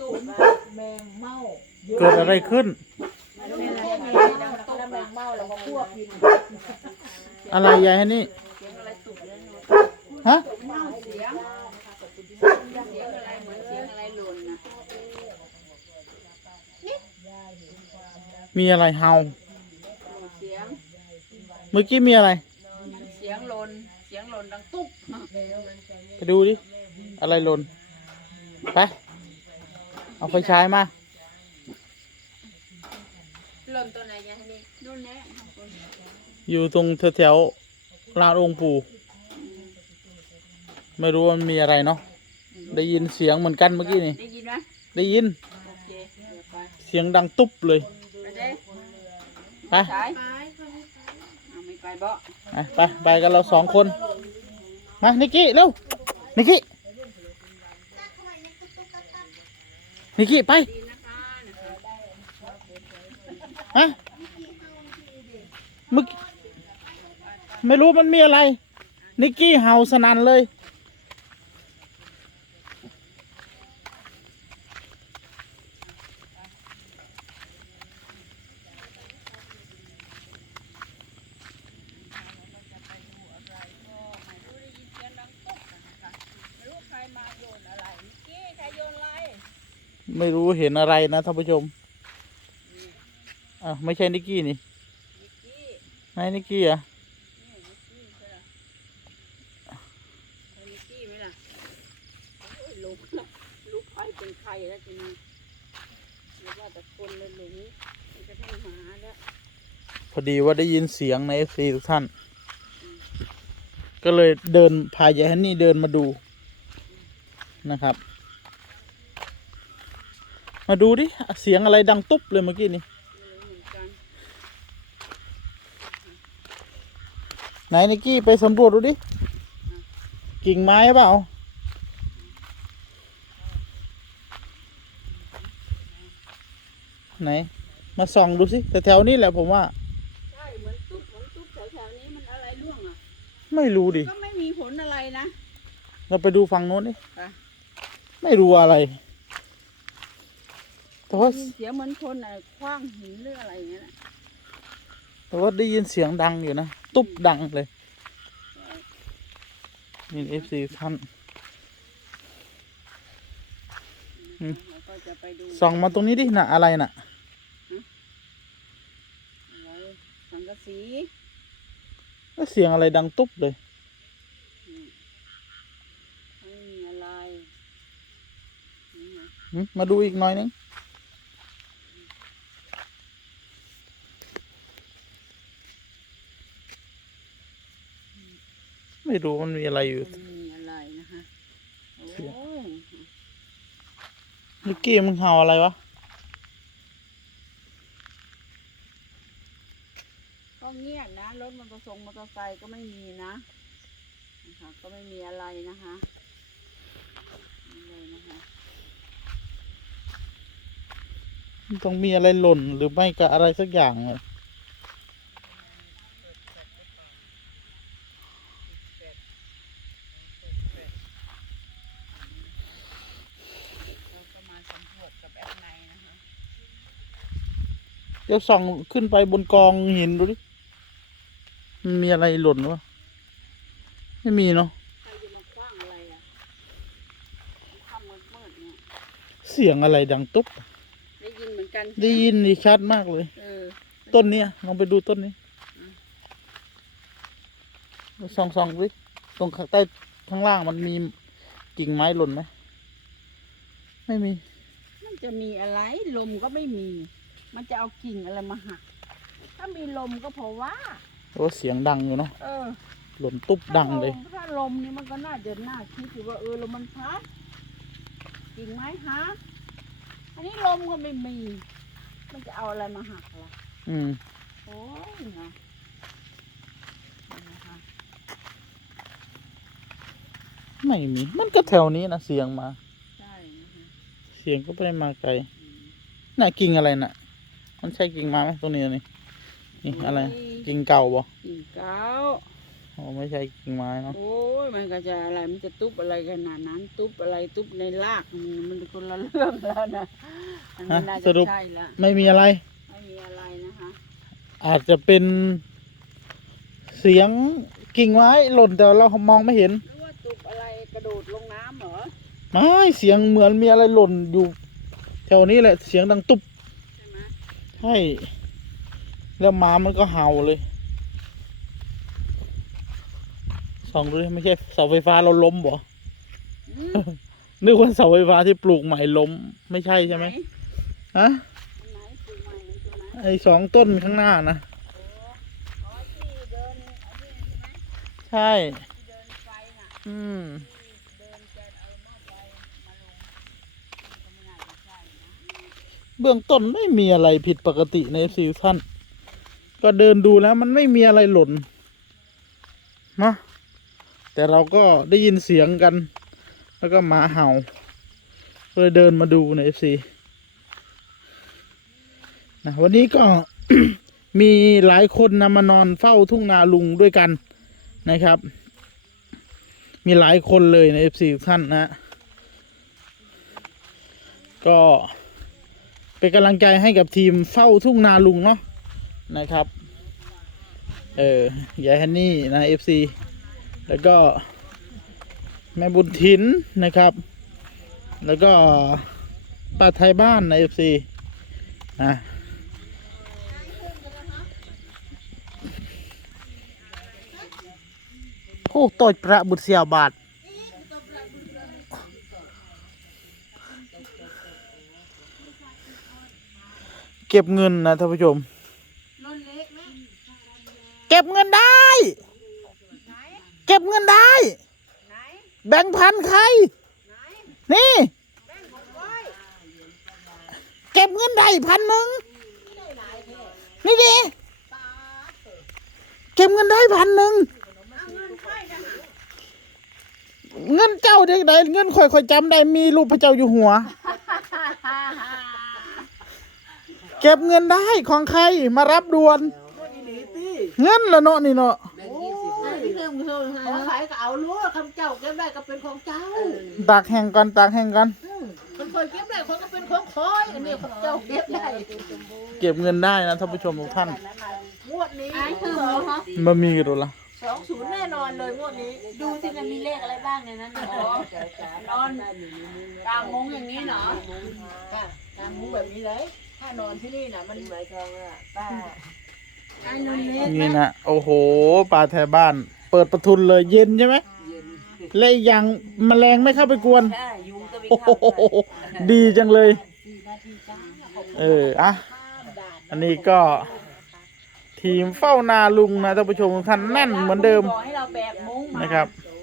ตุ่มแมงเม่าเกิดอะไรขึ้นแมงเม่าแล้วแมงเม่าแล้วก็พวกกินอะไรยายฮันนี่เสียงอะไรตุ่มเนี่ยหนูฮะเมาเสียงเสียงอะไรเหมือนเสียงอะไรหล่นนะมีอะไรเห่าเสียงเมื่อกี้มีอะไร เสียงหล่นเสียงหล่นดังตุ๊บไปดูดิอะไรหล่นไป เอาไฟฉายมาหล่นตัวไหนยายนี่นู่นแน่ข้างบนอยู่ตรงแถวๆลานองค์ปู่ไม่รู้ว่ามันมีอะไรเนาะได้ยินเสียงเหมือนกันเมื่อกี้นี่ได้ยินไหมได้ยินโอเคเดี๋ยวไปเสียงดังตุ๊บเลยไปเด้ไปสายเอาไม่ไปบ่ไปไปไปกันเราสองคนมานิกกี้เร็วนิกกี้ นิกกี้ไปฮะมึกไม่รู้มันมีอะไร นิกกี้เห่าสนั่นเลย ไม่รู้ใครมาโยนอะไรเมื่อกี้ใครโยนอะไร ไม่รู้เห็นอะไรนะท่านผู้ชมอะไม่ใช่นิกกี้นี่นิกกี้ไหนนิกกี้อะนี่นิกกี้ใช่ไหมใช่นิกกี้ไหมล่ะโอ้ยหลงละลูกใครเป็นใครแล้วทีนี้เรียกว่าแต่คนเลยหลงมันจะทั้งหมาแล้วพอดีว่าได้ยินเสียงในเอฟซีทุกท่าน ก็เลยเดินพายายฮันนี่เดินมาดูนะครับ มาดูดิเสียงอะไรดังตุ๊บเลยเมื่อกี้นี่ไม่รู้เหมือนกันไหนนิกกี้ไปสำรวจดูดิกิ่งไม้เปล่าไหน มาส่องดูสิแต่แถวนี้แหละผมว่าใช่เหมือนตุ๊บเหมือนตุ๊บแถวๆนี้มันอะไรร่วงอะไม่รู้ดิก็ไม่มีผลอะไรนะ เราไปดูฝั่งโน้นดิไปไม่รู้อะไร แต่ว่าได้ยินเสียงเหมือนคนอะคว้างหินหรืออะไรอย่างเงี้ยนะแต่ว่าได้ยินเสียงดังอยู่นะ ตุ๊บดังเลยนี่เอฟซีท่าน อืม เราก็จะไปดูส่องมาตรงนี้ดิน่ะอะไรน่ะอะไรสังกะสีแล้วเสียงอะไรดังตุ๊บเลย ไม่มีอะไรนี่นะ หึมาดูอีกหน่อยนึง ไม่รู้มันมีอะไรอยู่ไม่มีอะไรนะคะโอ้เสียงยนิกกี้มึงเห่าอะไรวะ ก็เงียบนะรถมอเตอร์ไซค์มอเตอร์ไซค์ก็ไม่มีนะนะคะก็ไม่มีอะไรนะคะนี่เลยนะคะมันต้องมีอะไรหล่นหรือไม่ก็อะไรสักอย่างเลย เราก็มาสำรวจกับแอดไนนะคะ เดี๋ยวส่องขึ้นไปบนกองหินดูดิมันมีอะไรหล่นวะไม่มีเนาะใครจะมาคว้างอะไรอะค่ำมืดๆเนี่ยเสียงอะไรดังตุ๊บได้ยินเหมือนกันได้ยินนี่ชัดมากเลยเออต้นเนี้ยลองไปดูต้นนี้อืมส่องส่องดิตรงข้างใต้ข้างล่างมันมีกิ่งไม้หล่นไหมไม่มีมันจะมีอะไรลมก็ไม่มี มันจะเอากิ่งอะไรมาหัก ถ้ามีลมก็เพราะว่าแต่ว่าเสียงดังอยู่เนาะเออหล่นตุ๊บดังเลยถ้าถ้าลมนี่มันก็น่าจะน่าคิดอยู่ว่าเออลมมันพัดกิ่งไม้หักอันนี้ลมก็ไม่มี มันจะเอาอะไรมาหักล่ะ อืม โอ้ยนะนี่นะคะไม่มี มันก็แถวนี้นะเสียงมา ใช่นะคะเสียงก็ไม่ได้มาไกล อืม น่ะกิ่งอะไรน่ะ มันใช่กิ่งไม้ไหมตรงนี้นี่นี่อะไร กิ่งเก่าบ่กิ่งเก้าอ๋อไม่ใช่กิ่งไม้เนาะโอ้ยมันก็จะอะไรมันจะตุ๊บอะไรขนาดนั้น ตุ๊บอะไรตุ๊บในรากมันมันคนละเรื่องแล้วนะมันไม่น่าจะใช่ละไม่มีอะไร ไม่มีอะไรนะคะ อาจจะเป็นเสียงกิ่งไม้หล่นแต่เรามองไม่เห็นหรือว่าตุ๊บอะไรกระโดดลงน้ำเหรอไม่เสียงเหมือนมีอะไรหล่นอยู่แถวนี้แหละเสียงดังตุ๊บใช่ไหม ใช่ แล้วหมามันก็เห่าเลยส่องดูดิไม่ใช่เสาไฟฟ้าเราล้มบ่อืมนึกว่าเสาไฟฟ้าที่ปลูกใหม่ล้ม ไม่ใช่ใช่ไหมนฮะอันไหนปลูกใหม่มันตัวไหนไอสองต้นข้างหน้านะอ๋อที่เดินอันนี้ใช่ไหมใช่ที่เดินไฟน่ะอืม ที่เดินจะเอาหม้อไฟมาลงมันก็ไม่น่าจะใช่นะ เบื้องต้นไม่มีอะไรผิดปกติในซีซั่นก็เดินดูแล้วมันไม่มีอะไรหล่นนะแต่เราก็ได้ยินเสียงกัน แล้วก็หมาเห่าเลยเดินมาดูในเอฟซีนะวันนี้ก็มีหลายคนนะมานอนเฝ้าทุ่งนาลุงด้วยกันนะครับ มีหลายคนเลยในเอฟซีท่านนะ ก็ เป็นกำลังใจให้กับทีมเฝ้าทุ่งนาลุงเนาะนะครับ เออยายฮันนี่นะเอฟซีแล้วก็ แม่บุญถินนะครับ แล้วก็ป้าไทยบ้านนะเอฟซีนะโอ้ต่อยประบุตรเสียบาท เก็บเงินนะท่านผู้ชม เก็บเงินได้ เก็บเงินได้ แบ่งพันใคร นี่ เก็บเงินได้พันหนึ่งนี่ดิเก็บเงินได้พันหนึ่งเงินเจ้าเด็กใดเงินค่อยค่อยๆจำได้มีรูปพระเจ้าอยู่หัว เก็บเงินได้ของใครมารับด่วน เงินละเนาะนี่เนาะของใครก็เอารู้คำเจ้าเก็บได้ก็เป็นของเจ้าตากแห้งก่อนตากแห้งก่อนคนคอยเก็บได้คนก็เป็นของคอยอันนี้ของเจ้าเก็บได้เก็บเงินได้นะท่านผู้ชมทุกท่านงวดนี้ไอ้คือเหรอฮะมามีกันดูละสองศูนย์แน่นอนเลยงวดนี้ ดูที่มันมีเลขอะไรบ้างในนั้นน่ะอ๋อนอนกลางมุ้งอย่างนี้เหรอค่ะทางมุ้งแบบนี้เลย ถ้านอนที่นี่น่ะ มันหมายความว่าป้าไอ้นุ่นเล็กนี่นะโอ้โหปลาแถวบ้าน เปิดประทุนเลยเย็นใช่ไหมและอีกอย่างแมลงไม่เข้าไปกวนใช่ยุงก็ไม่โอ้เข้าโหดีจังเลยเอออะอันนี้ก็ทีมเฝ้านาลุงนะท่านผู้ชมทุกท่านแน่นเหมือนเดิม บอกให้เราแบกมุ้งมานะครับโ